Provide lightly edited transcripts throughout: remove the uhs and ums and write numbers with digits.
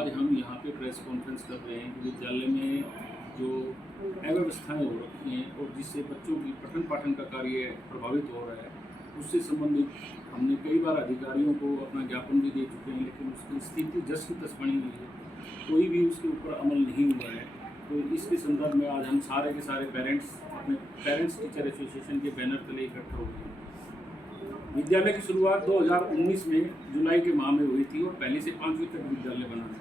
आज हम यहाँ पे प्रेस कॉन्फ्रेंस कर रहे हैं कि विद्यालय में जो अव्यवस्थाएं हो रखी हैं और जिससे बच्चों की पठन पाठन का कार्य प्रभावित हो रहा है, उससे संबंधित हमने कई बार अधिकारियों को अपना ज्ञापन भी दे चुके हैं, लेकिन उसकी स्थिति जस की तस बनी हुई है, कोई भी उसके ऊपर अमल नहीं हुआ है। तो इसके संदर्भ में आज हम सारे के सारे पेरेंट्स अपने पेरेंट्स टीचर एसोसिएशन के बैनर तले इकट्ठा हो गए। विद्यालय की शुरुआत 2019 में जुलाई के माह में हुई थी और पहली से 5वीं तक विद्यालय बना था।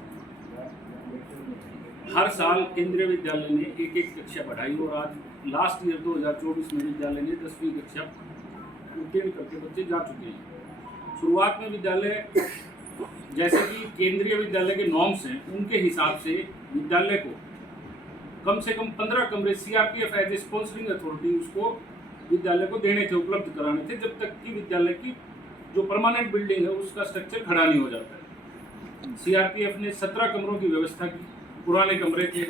हर साल केंद्रीय विद्यालय ने एक एक कक्षा बढ़ाई और आज लास्ट ईयर 2024 में विद्यालय ने 10वीं कक्षा उत्तीर्ण करके बच्चे जा चुके हैं। शुरुआत में विद्यालय जैसे कि केंद्रीय विद्यालय के नॉर्म्स हैं, उनके हिसाब से विद्यालय को कम से कम 15 कमरे CRPF as a sponsoring authority उसको विद्यालय को देने थे, उपलब्ध कराने थे, जब तक कि विद्यालय की जो परमानेंट बिल्डिंग है उसका स्ट्रक्चर खड़ा नहीं हो जाता है। सीआरपीएफ ने 17 कमरों की व्यवस्था की। पुराने कमरे थे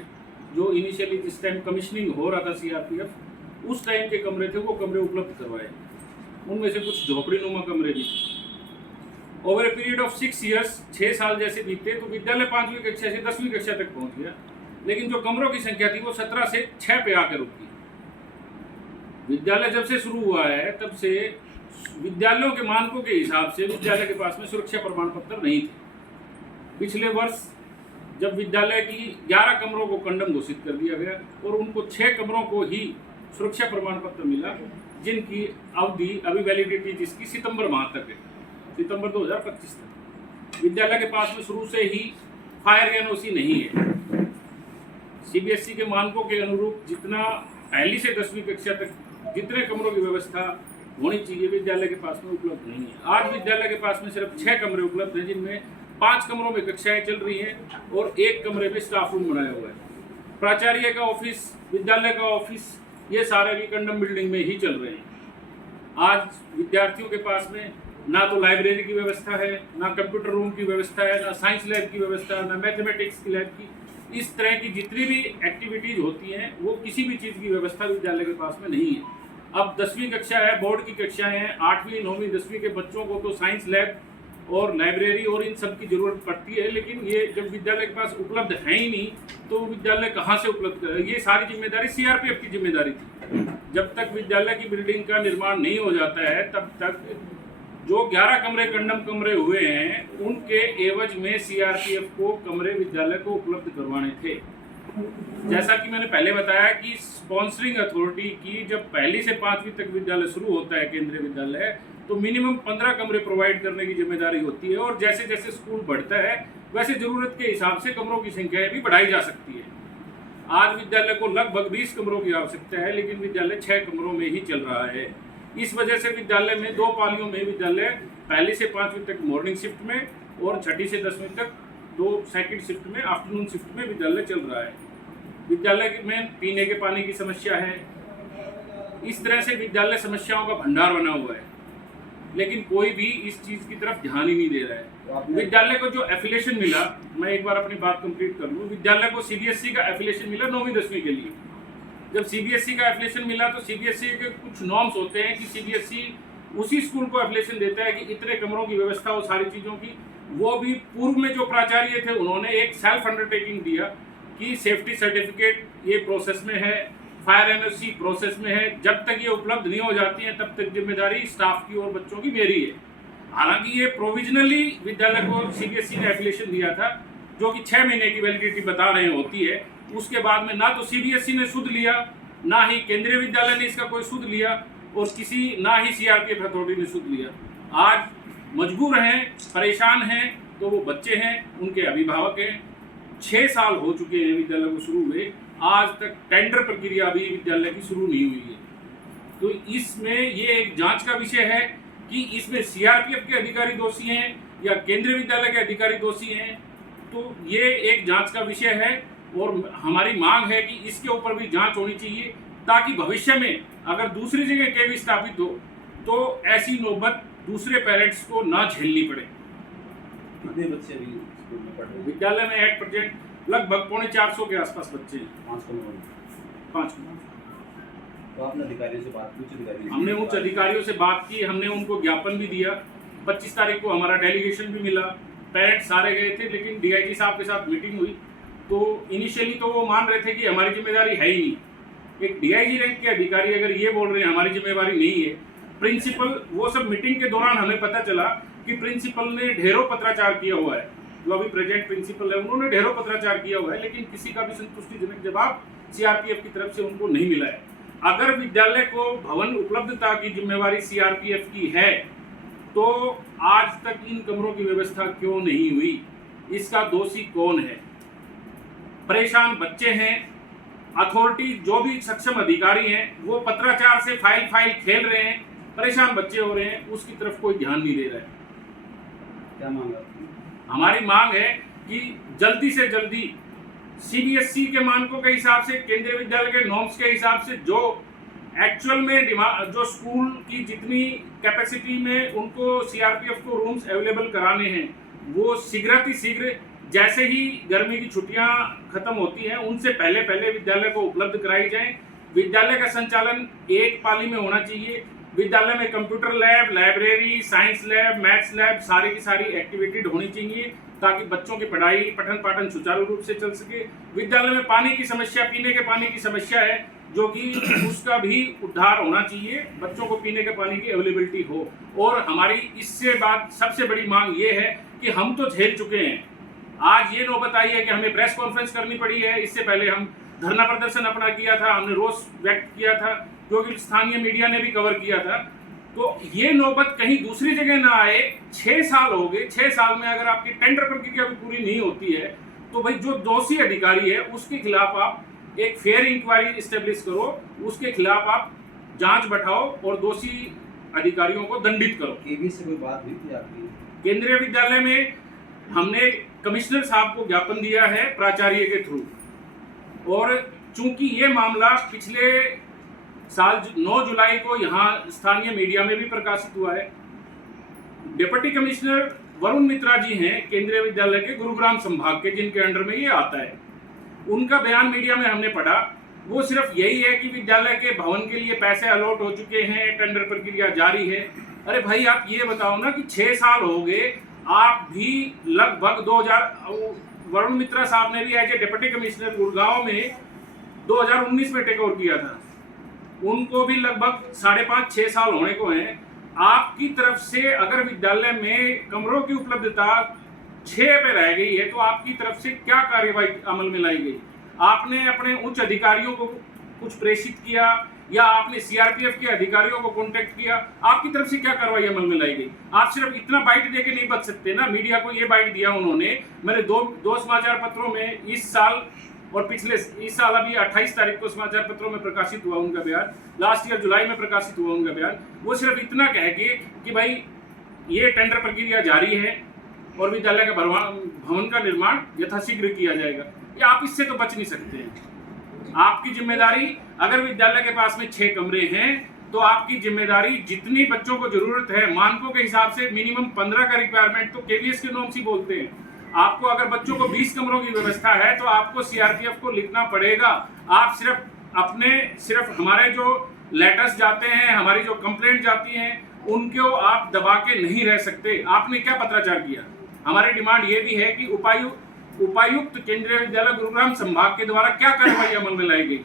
जो इनिशियली जिस टाइम कमीशनिंग हो रहा था सीआरपीएफ, उस टाइम के कमरे थे, वो कमरे उपलब्ध करवाए। उनमें से कुछ झोपड़ीनुमा कमरे भी। Over a period of 6 years, 6 साल जैसे बीते तो विद्यालय 5वीं कक्षा से 10वीं कक्षा तक पहुंच गया, लेकिन जो कमरों की संख्या थी वो 17 से 6 पे आकर रुकी। विद्यालय जब से शुरू हुआ है तब से विद्यालयों के मानकों के हिसाब से विद्यालय के पास में सुरक्षा प्रमाण पत्र नहीं थे। पिछले वर्ष जब विद्यालय की 11 कमरों को कंडम घोषित कर दिया गया और उनको 6 कमरों को ही सुरक्षा प्रमाण पत्र मिला, जिनकी अवधि अभी वैलिडिटी जिसकी सितंबर माह तक है, सितंबर 2025 तक। विद्यालय के पास में शुरू से ही फायर एनओसी नहीं है। सीबीएसई के मानकों के अनुरूप जितना पहली से 10वीं कक्षा तक जितने कमरों की व्यवस्था होनी चाहिए विद्यालय के पास में उपलब्ध नहीं है। आज विद्यालय के पास में सिर्फ 6 कमरे उपलब्ध हैं, जिनमें 5 कमरों में कक्षाएं चल रही हैं और 1 कमरे में स्टाफ रूम बनाया हुआ है। प्राचार्य का ऑफिस, विद्यालय का ऑफिस, ये सारे भी कंडम बिल्डिंग में ही चल रहे हैं। आज विद्यार्थियों के पास में ना तो लाइब्रेरी की व्यवस्था है, ना कंप्यूटर रूम की व्यवस्था है, ना साइंस लैब की व्यवस्था, ना मैथमेटिक्स की लैब की। इस तरह की जितनी भी एक्टिविटीज होती हैं वो किसी भी चीज़ की व्यवस्था विद्यालय के पास में नहीं है। अब 10वीं कक्षा है, बोर्ड की कक्षाएं हैं, 8वीं 9वीं 10वीं के बच्चों को तो साइंस लैब और लाइब्रेरी और इन सब की ज़रूरत पड़ती है, लेकिन ये जब विद्यालय के पास उपलब्ध है ही नहीं तो विद्यालय कहाँ से उपलब्ध करे। ये सारी जिम्मेदारी सीआरपीएफ की जिम्मेदारी थी। जब तक विद्यालय की बिल्डिंग का निर्माण नहीं हो जाता है तब तक जो 11 कमरे कंडम कमरे हुए हैं उनके एवज में सीआरपीएफ को कमरे विद्यालय को उपलब्ध करवाने थे। जैसा कि मैंने पहले बताया कि स्पॉन्सरिंग अथॉरिटी की जब पहली से 5वीं तक विद्यालय शुरू होता है केंद्रीय विद्यालय, तो मिनिमम 15 कमरे प्रोवाइड करने की जिम्मेदारी होती है और जैसे जैसे स्कूल बढ़ता है वैसे ज़रूरत के हिसाब से कमरों की संख्या भी बढ़ाई जा सकती है। आज विद्यालय को लगभग 20 कमरों की आवश्यकता है, लेकिन विद्यालय 6 कमरों में ही चल रहा है। इस वजह से विद्यालय में 2 पालियों में विद्यालय पहली से 5वीं तक मॉर्निंग शिफ्ट में और 6ठी से 10वीं तक 2 सेकंड शिफ्ट में, आफ्टरनून शिफ्ट में विद्यालय चल रहा है। विद्यालय में पीने के पानी की समस्या है। इस तरह से विद्यालय समस्याओं का भंडार बना हुआ है, लेकिन कोई भी इस चीज़ की तरफ ध्यान ही नहीं दे रहा है। विद्यालय को जो एफिलिएशन मिला, मैं एक बार अपनी बात कंप्लीट कर लूँ, विद्यालय को सीबीएसई का एफिलिएशन मिला 9वीं 10वीं के लिए। जब सीबीएसई का एफिलिएशन मिला तो सीबीएसई के कुछ नॉर्म्स होते हैं कि सीबीएसई उसी स्कूल को एफिलिएशन देता है कि इतने कमरों की व्यवस्था हो सारी चीज़ों की। वो भी पूर्व में जो प्राचार्य थे उन्होंने एक सेल्फ अंडरटेकिंग दिया कि सेफ्टी सर्टिफिकेट ये प्रोसेस में है, फायर एनओसी प्रोसेस में है, जब तक ये उपलब्ध नहीं हो जाती है तब तक जिम्मेदारी स्टाफ की और बच्चों की मेरी है। हालांकि ये प्रोविजनली विद्यालय को सीबीएसई ने एफिलिएशन दिया था, जो कि 6 महीने की वैलिडिटी बता रहे होती है। उसके बाद में ना तो सीबीएसई ने सुध लिया, ना ही केंद्रीय विद्यालय ने इसका कोई सुध लिया और ना ही सीआरपीएफ अथॉरिटी ने सुध लिया। आज मजबूर हैं, परेशान हैं तो वो बच्चे हैं, उनके अभिभावक हैं। 6 साल हो चुके हैं विद्यालय को शुरू हुए, आज तक टेंडर प्रक्रिया भी विद्यालय की शुरू नहीं हुई है। तो इसमें ये एक जांच का विषय है कि इसमें सीआरपीएफ के अधिकारी दोषी हैं या केंद्रीय विद्यालय के अधिकारी दोषी हैं। तो ये एक जांच का विषय है और हमारी मांग है कि इसके ऊपर भी जांच होनी चाहिए, ताकि भविष्य में अगर दूसरी जगह केवी स्थापित हो तो ऐसी नौबत दूसरे पेरेंट्स को ना झेलनी पड़े। कितने बच्चे अभी स्कूल में पढ़ रहे हैं? विद्यालय में एट प्रेजेंट लगभग 450 के आसपास बच्चे हैं। 5 कमरों में। 5 कमरों। तो आपने अधिकारियों से बात, उच्च अधिकारियों से हमने उच्च अधिकारियों से बात की, हमने उनको ज्ञापन भी दिया। 25 तारीख को हमारा डेलीगेशन भी मिला पेरेंट्स सारे गए थे, लेकिन डीआईजी साहब के साथ मीटिंग हुई तो इनिशियली तो वो मान रहे थे कि हमारी जिम्मेदारी है ही नहीं। एक डीआईजी रैंक के अधिकारी अगर ये बोल रहे हैं हमारी जिम्मेदारी नहीं है, प्रिंसिपल, वो सब मीटिंग के दौरान हमें पता चला कि प्रिंसिपल ने ढेरों पत्राचार किया हुआ है, जो अभी प्रेजेंट प्रिंसिपल है उन्होंने ढेरों पत्राचार किया हुआ है, लेकिन किसी का भी संतुष्टिजनक जवाब सीआरपीएफ की तरफ से उनको नहीं मिला है। अगर विद्यालय को भवन उपलब्धता की जिम्मेवारी सीआरपीएफ की है तो आज तक इन कमरों की व्यवस्था क्यों नहीं हुई? इसका दोषी कौन है? परेशान बच्चे हैं, अथॉरिटी जो भी सक्षम अधिकारी हैं वो पत्राचार से फाइल खेल रहे हैं, परेशान बच्चे हो रहे हैं, उसकी तरफ कोई ध्यान नहीं दे रहा है। क्या मांग आपकी? हमारी मांग है कि जल्दी से जल्दी सीबीएसई के मानकों के हिसाब से, केंद्रीय विद्यालय के नॉर्म्स के हिसाब से जो एक्चुअल में जो स्कूल की जितनी कैपेसिटी में उनको सीआरपीएफ को रूम्स अवेलेबल कराने हैं वो शीघ्र जैसे ही गर्मी की छुट्टियां खत्म होती हैं उनसे पहले विद्यालय को उपलब्ध कराई जाए। विद्यालय का संचालन एक पाली में होना चाहिए। विद्यालय में computer lab, library, science lab, maths lab, सारी की सारी एक्टिविटी होनी चाहिए ताकि बच्चों की पढ़ाई, पठन पाठन सुचारू रूप से चल सके। विद्यालय में पानी की समस्या, पीने के पानी की समस्या है, जो कि उसका भी उद्धार होना चाहिए, बच्चों को पीने के पानी की अवेलेबिलिटी हो। और हमारी इससे बाद सबसे बड़ी मांग ये है कि हम तो झेल चुके हैं, आज ये नौबत आई है कि हमें प्रेस कॉन्फ्रेंस करनी पड़ी है। इससे पहले हम धरना प्रदर्शन अपना किया था, हमने रोष व्यक्त किया था, जो कि स्थानीय मीडिया ने भी कवर किया था। तो ये नौबत कहीं दूसरी जगह ना आए। 6 साल हो गए, 6 साल में अगर आपकी टेंडर प्रक्रिया भी पूरी नहीं होती है तो भाई जो दोषी अधिकारी है उसके खिलाफ आप एक फेयर इंक्वायरी इस्टेब्लिश करो, उसके खिलाफ आप जांच बैठाओ और दोषी अधिकारियों को दंडित करो। केवी से कोई बात हुई थी आपकी? केंद्रीय विद्यालय में हमने कमिश्नर साहब को ज्ञापन दिया है प्राचार्य के थ्रू, और चूंकि ये मामला पिछले साल 9 जुलाई को यहाँ स्थानीय मीडिया में भी प्रकाशित हुआ है। डिप्टी कमिश्नर वरुण मित्रा जी हैं केंद्रीय विद्यालय के गुरुग्राम संभाग के, जिनके अंडर में ये आता है। उनका बयान मीडिया में हमने पढ़ा, वो सिर्फ यही है कि विद्यालय के भवन के लिए पैसे अलॉट हो चुके हैं, टेंडर प्रक्रिया जारी है। अरे भाई आप ये बताओ ना कि 6 साल हो गए, आप भी लगभग 2000 वरुण मित्रा साहब ने भी as a deputy commissioner Gurgaon में 2019 में टेक ओवर किया था, उनको भी लगभग 5.5-6 साल होने को हैं। आपकी तरफ से अगर विद्यालय में कमरों की उपलब्धता 6 पे रह गई है तो आपकी तरफ से क्या कार्यवाही अमल में लाई गई? आपने अपने उच्च अधिकारियों को कुछ प्रेषित किया या आपने सीआरपीएफ के अधिकारियों को कांटेक्ट किया? आपकी तरफ से क्या कार्रवाई अमल में लाई गई? आप सिर्फ इतना बाइट देके नहीं बच सकते ना। मीडिया को ये बाइट दिया उन्होंने, मेरे दो समाचार पत्रों में इस साल और पिछले इस साल अभी 28 तारीख को समाचार पत्रों में प्रकाशित हुआ उनका बयान, लास्ट ईयर जुलाई में प्रकाशित हुआ उनका बयान। वो सिर्फ इतना कह के कि भाई ये टेंडर प्रक्रिया जारी है और विद्यालय का भवन का निर्माण यथाशीघ्र किया जाएगा। ये आप इससे तो बच नहीं सकते हैं। आपकी जिम्मेदारी, अगर विद्यालय के पास में 6 कमरे हैं तो आपकी जिम्मेदारी जितनी बच्चों को जरूरत है, मानकों के हिसाब से मिनिमम 15 का रिक्वायरमेंट तो केवीएस के नॉर्म्स ही बोलते हैं। आपको अगर बच्चों को 20 कमरों की व्यवस्था है तो आपको सीआरपीएफ को लिखना पड़ेगा। आप सिर्फ हमारे जो लेटर्स जाते हैं, हमारी जो कंप्लेंट जाती हैं, उनको आप दबा के नहीं रह सकते। आपने क्या पत्राचार किया? हमारी डिमांड ये भी है कि उपायुक्त केंद्रीय विद्यालय गुरुग्राम संभाग के द्वारा क्या कार्रवाई अमल में लाई गई,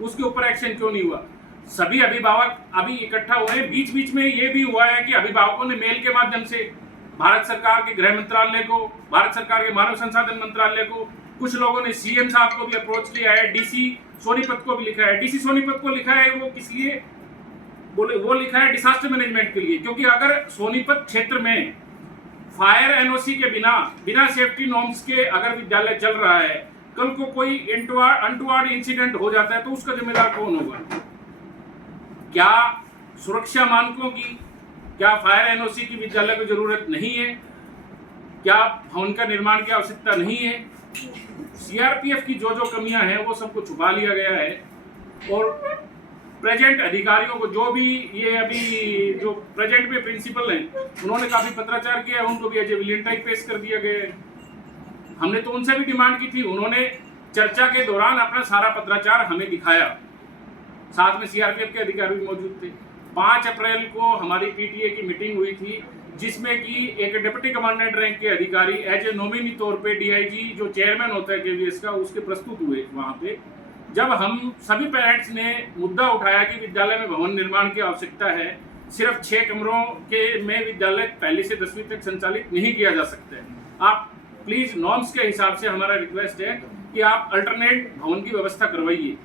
उसके ऊपर एक्शन क्यों नहीं हुआ? सभी अभिभावक अभी इकट्ठा हुए, बीच बीच में ये भी हुआ है कि अभिभावकों ने मेल के माध्यम से भारत सरकार के गृह मंत्रालय को, भारत सरकार के मानव संसाधन मंत्रालय को, कुछ लोगों ने सीएम साहब को भी अप्रोच किया है, डीसी सोनीपत को भी लिखा है। डीसी सोनीपत को लिखा है वो किस लिए बोले? वो लिखा है डिजास्टर मैनेजमेंट के लिए, क्योंकि अगर सोनीपत क्षेत्र में फायर एनओसी के बिना सेफ्टी नॉर्म्स के अगर विद्यालय चल रहा है, कल को कोई अनटुवर्ड इंसिडेंट हो जाता है तो उसका जिम्मेदार कौन होगा? क्या सुरक्षा मानकों की, क्या फायर एनओसी की विद्यालय को जरूरत नहीं है? क्या भवन का निर्माण की आवश्यकता नहीं है? सीआरपीएफ की जो कमियां हैं वो सबको छुपा लिया गया है। और प्रेजेंट अधिकारियों को, जो भी ये अभी जो प्रेजेंट में प्रिंसिपल हैं, उन्होंने काफी पत्राचार किया है, उनको भी एज ए विलियन टाइप पेश कर दिया गया है। हमने तो उनसे भी डिमांड की थी, उन्होंने चर्चा के दौरान अपना सारा पत्राचार हमें दिखाया, साथ में सीआरपीएफ के अधिकारी भी मौजूद थे। 5 अप्रैल को हमारी पीटीए की मीटिंग हुई थी, जिसमें कि एक डिप्टी कमांडेंट रैंक के अधिकारी एज ए नॉमिनी तौर पे डीआईजी जो चेयरमैन होता है केवीएस का उसके प्रस्तुत हुए वहाँ पे। जब हम सभी पेरेंट्स ने मुद्दा उठाया कि विद्यालय में भवन निर्माण की आवश्यकता है, सिर्फ 6 कमरों के में विद्यालय पहली से 10वीं तक संचालित नहीं किया जा सकता है। आप प्लीज नॉर्म्स के हिसाब से हमारा रिक्वेस्ट है कि आप अल्टरनेट भवन की व्यवस्था करवाइए।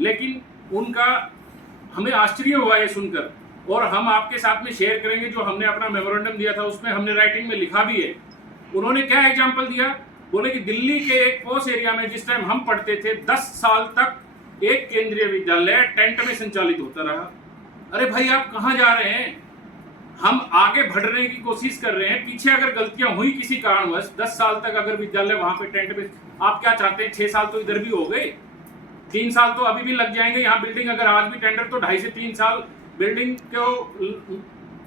लेकिन उनका हमें आश्चर्य हुआ ये सुनकर, और हम आपके साथ में शेयर करेंगे जो हमने अपना मेमोरेंडम दिया था उसमें हमने राइटिंग में लिखा भी है। उन्होंने क्या एग्जाम्पल दिया, बोले कि दिल्ली के एक पोस्ट एरिया में जिस टाइम हम पढ़ते थे 10 साल तक एक केंद्रीय विद्यालय टेंट में संचालित होता रहा। अरे भाई आप कहाँ जा रहे हैं? हम आगे बढ़ने की कोशिश कर रहे हैं, पीछे अगर गलतियां हुई किसी कारणवश 10 साल तक अगर विद्यालय वहां पे टेंट में, आप क्या चाहते हैं 6 साल तो इधर भी हो गए, 3 साल तो अभी भी लग जाएंगे। यहाँ बिल्डिंग अगर आज भी टेंडर तो 2.5 से 3 साल बिल्डिंग को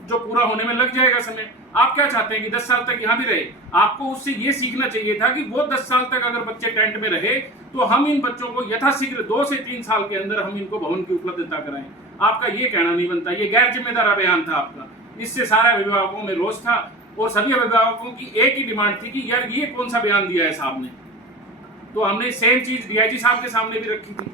जो पूरा होने में लग जाएगा समय। आप क्या चाहते हैं कि 10 साल तक यहाँ भी रहे? आपको उससे ये सीखना चाहिए था कि वो 10 साल तक अगर बच्चे टेंट में रहे तो हम इन बच्चों को यथाशीघ्र 2 से 3 साल के अंदर हम इनको भवन की उपलब्धता कराएं। आपका ये कहना नहीं बनता, ये गैर जिम्मेदार अभियान था आपका। इससे सारे अभिभावकों में रोष था और सभी अभिभावकों की एक ही डिमांड थी कि यार ये कौन सा बयान दिया है साहब ने। तो हमने सेम चीज डीआईजी साहब के सामने भी रखी थी।